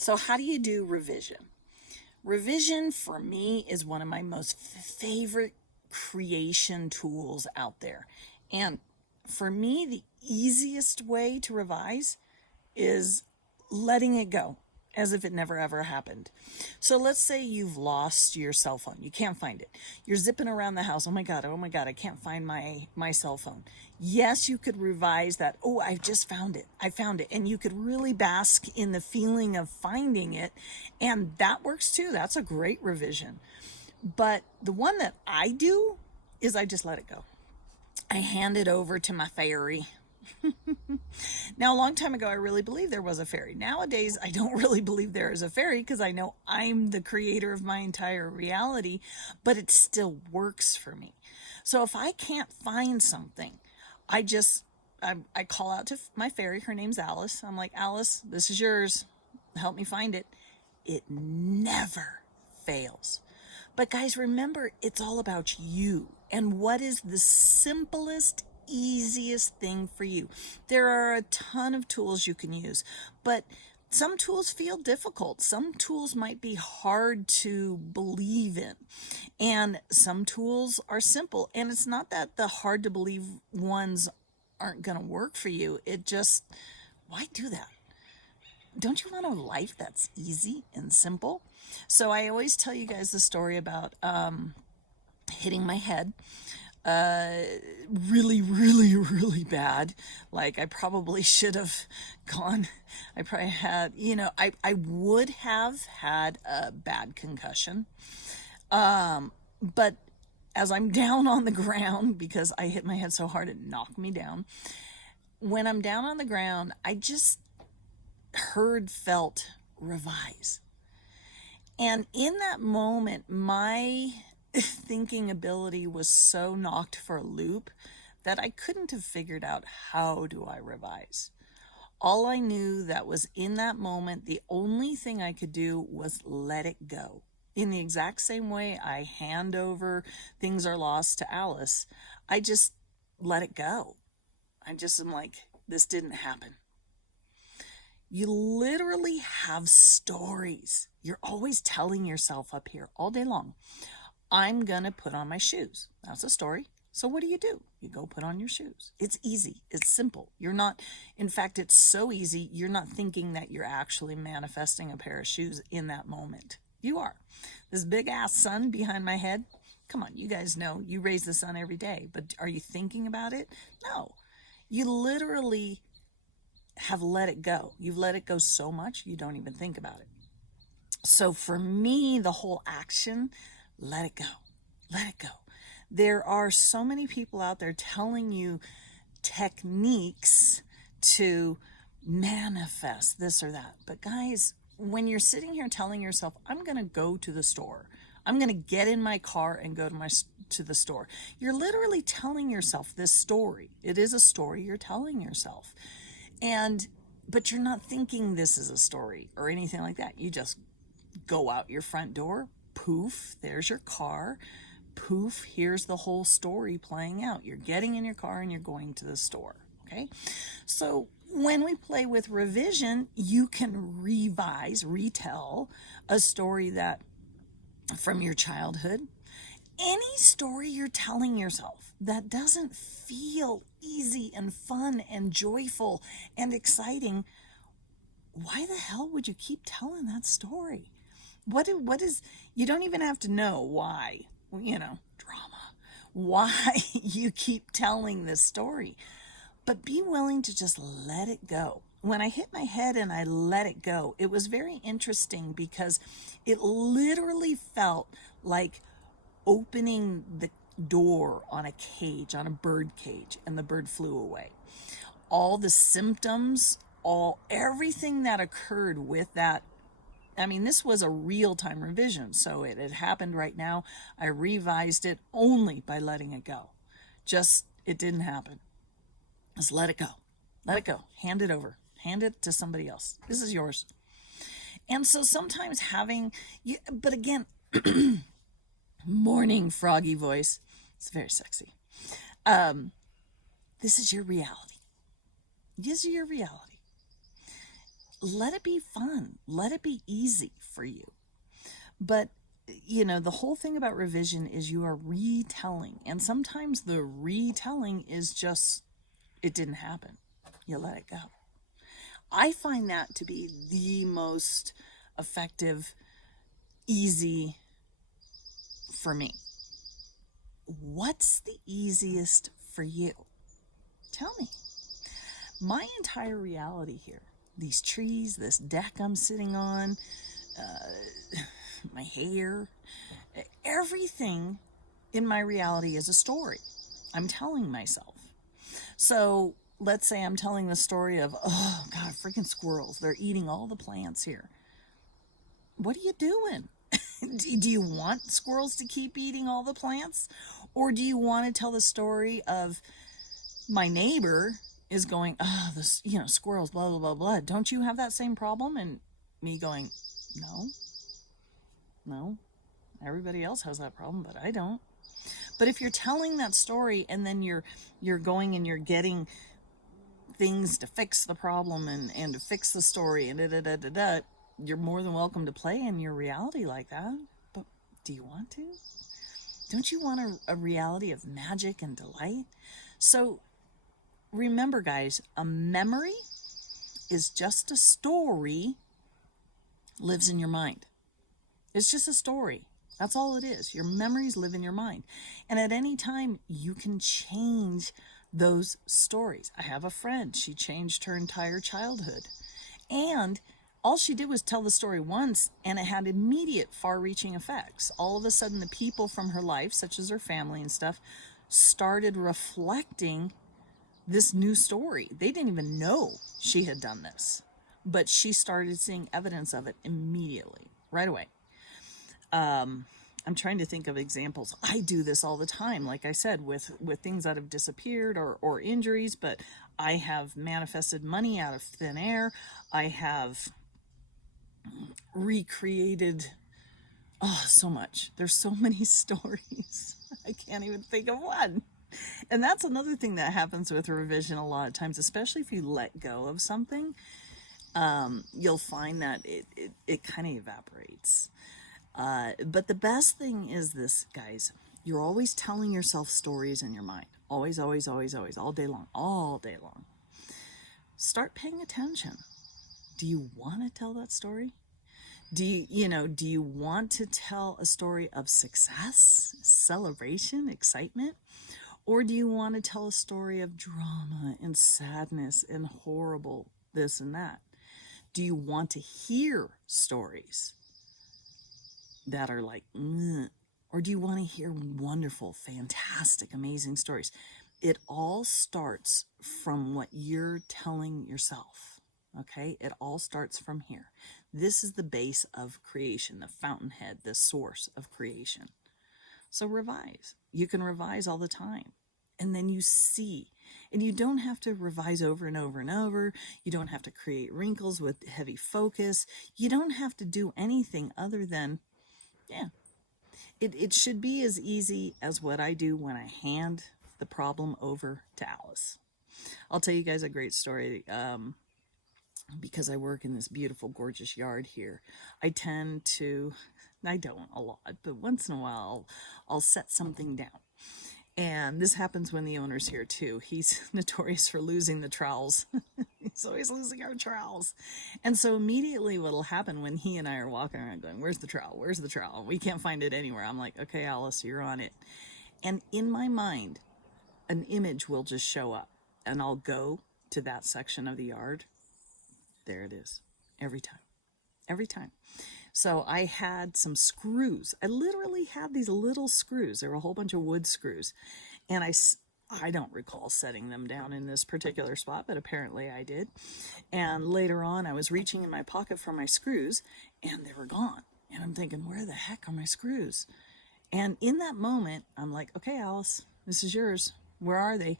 So, how do you do revision? Revision for me is one of my most favorite creation tools out there. And for me, the easiest way to revise is letting it go as if it never ever happened. So let's say you've lost your cell phone. You can't find it. You're zipping around the house. Oh my God, I can't find my cell phone. Yes, you could revise that. Oh, I just found it. I found it. And you could really bask in the feeling of finding it. And that works too. That's a great revision. But the one that I do is I just let it go. I hand it over to my fairy. Now, a long time ago, I really believed there was a fairy. Nowadays, I don't really believe there is a fairy because I know I'm the creator of my entire reality, but it still works for me. So if I can't find something, I just, I call out to my fairy. Her name's Alice. I'm like, Alice, this is yours. Help me find it. It never fails. But guys, remember, it's all about you and what is the simplest, easiest thing for you. There are a ton of tools you can use, but some tools feel difficult. Some tools might be hard to believe in, and some tools are simple. And it's not that the hard to believe ones aren't going to work for you. It just, why do that? Don't you want a life that's easy and simple? So I always tell you guys the story about hitting my head really, really, really bad. Like I probably should have gone. I probably had, I would have had a bad concussion. But as I'm down on the ground because I hit my head so hard it knocked me down. When I'm down on the ground, I just felt revise. And in that moment, my thinking ability was so knocked for a loop that I couldn't have figured out how do I revise. All I knew that was in that moment, the only thing I could do was let it go. In the exact same way I hand over things are lost to Alice, I just let it go. I just am like, this didn't happen. You literally have stories. You're always telling yourself up here all day long, I'm going to put on my shoes. That's a story. So what do? You go put on your shoes. It's easy. It's simple. You're not, in fact, it's so easy, you're not thinking that you're actually manifesting a pair of shoes in that moment. You are. This big ass sun behind my head, come on, you guys know you raise the sun every day, but are you thinking about it? No. You literally have let it go. You've let it go so much you don't even think about it. So for me, the whole action, let it go. Let it go. There are so many people out there telling you techniques to manifest this or that. But guys, when you're sitting here telling yourself, I'm going to go to the store, I'm going to get in my car and go to the store, you're literally telling yourself this story. It is a story you're telling yourself. But you're not thinking this is a story or anything like that. You just go out your front door, poof, there's your car, poof, here's the whole story playing out. You're getting in your car and you're going to the store, okay? So when we play with revision, you can retell a story that from your childhood, any story you're telling yourself that doesn't feel easy and fun and joyful and exciting, why the hell would you keep telling that story? What is, you don't even have to know why, drama, why you keep telling this story, but be willing to just let it go. When I hit my head and I let it go, it was very interesting because it literally felt like opening the door on a cage, on a bird cage, and the bird flew away. All the symptoms, everything that occurred with that. I mean, this was a real-time revision, so it had happened right now. I revised it only by letting it go. It didn't happen. Just let it go. Let it go. Hand it over. Hand it to somebody else. This is yours. And so sometimes but again, morning froggy voice. It's very sexy. This is your reality. This is your reality. let it be fun. Let it be easy for you. But, the whole thing about revision is you are retelling. And sometimes the retelling is just, it didn't happen. You let it go. I find that to be the most effective, easy for me. What's the easiest for you? Tell me. My entire reality here, these trees, this deck I'm sitting on, my hair, everything in my reality is a story I'm telling myself. So let's say I'm telling the story of, oh God, freaking squirrels. They're eating all the plants here. What are you doing? Do you want squirrels to keep eating all the plants? Or do you want to tell the story of my neighbor is going, oh, this, squirrels, blah, blah, blah, blah. Don't you have that same problem? And me going, no, everybody else has that problem, but I don't. But if you're telling that story and then you're going and you're getting things to fix the problem and to fix the story and da, you're more than welcome to play in your reality like that. But do you want to? Don't you want a reality of magic and delight? So remember, guys, a memory is just a story lives in your mind. It's just a story. That's all it is. Your memories live in your mind. And at any time, you can change those stories. I have a friend. She changed her entire childhood. And all she did was tell the story once, and it had immediate far-reaching effects. All of a sudden, the people from her life, such as her family and stuff, started reflecting this new story. They didn't even know she had done this, but she started seeing evidence of it immediately, right away. I'm trying to think of examples. I do this all the time, like I said, with things that have disappeared or injuries, but I have manifested money out of thin air. I have recreated, so much. There's so many stories. I can't even think of one. And that's another thing that happens with revision a lot of times, especially if you let go of something, you'll find that it kind of evaporates. But the best thing is this, guys. You're always telling yourself stories in your mind. Always, always, always, always, all day long, all day long. Start paying attention. Do you want to tell that story? Do you want to tell a story of success, celebration, excitement? Or do you want to tell a story of drama and sadness and horrible this and that? Do you want to hear stories that are like, or do you want to hear wonderful, fantastic, amazing stories? It all starts from what you're telling yourself, okay? It all starts from here. This is the base of creation, the fountainhead, the source of creation. So revise. You can revise all the time. And then you see. And you don't have to revise over and over and over. You don't have to create wrinkles with heavy focus. You don't have to do anything other than, it should be as easy as what I do when I hand the problem over to Alice. I'll tell you guys a great story. Because I work in this beautiful, gorgeous yard here, I don't a lot, but once in a while, I'll set something down. And this happens when the owner's here too. He's notorious for losing the trowels. He's always losing our trowels. And so immediately what'll happen when he and I are walking around going, where's the trowel? Where's the trowel? We can't find it anywhere. I'm like, okay, Alice, you're on it. And in my mind, an image will just show up and I'll go to that section of the yard. There it is. Every time. So I had some screws. I literally had these little screws. There were a whole bunch of wood screws. And I don't recall setting them down in this particular spot, but apparently I did. And later on, I was reaching in my pocket for my screws, and they were gone. And I'm thinking, where the heck are my screws? And in that moment, I'm like, okay, Alice, this is yours. Where are they?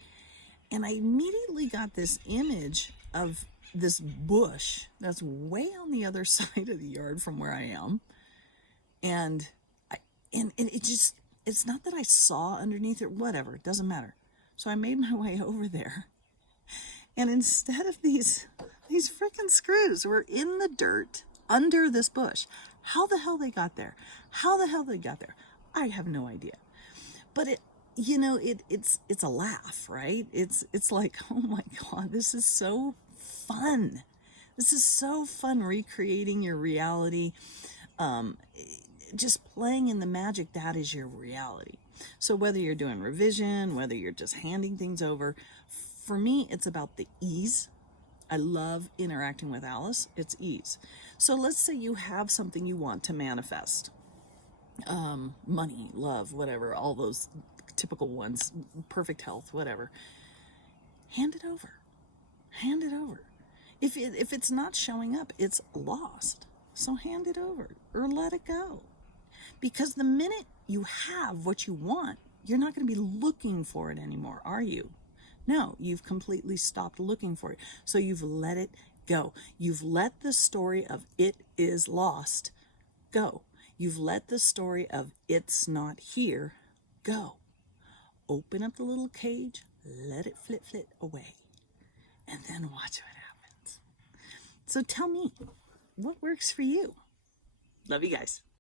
And I immediately got this image of this bush that's way on the other side of the yard from where I am. And it's not that I saw underneath it, whatever, it doesn't matter. So I made my way over there. And instead of these These freaking screws were in the dirt under this bush. How the hell they got there? How the hell they got there? I have no idea. But it's a laugh, right? It's like, oh my God, this is so fun. This is so fun, recreating your reality. Just playing in the magic that is your reality. So whether you're doing revision, whether you're just handing things over, for me, it's about the ease. I love interacting with Alice. It's ease. So let's say you have something you want to manifest. Money, love, whatever, all those typical ones, perfect health, whatever. Hand it over. Hand it over. If it's not showing up, it's lost. So hand it over or let it go. Because the minute you have what you want, you're not going to be looking for it anymore, are you? No, you've completely stopped looking for it. So you've let it go. You've let the story of it is lost go. You've let the story of it's not here go. Open up the little cage, let it flit away, and then watch what happens. So tell me, what works for you? Love you guys.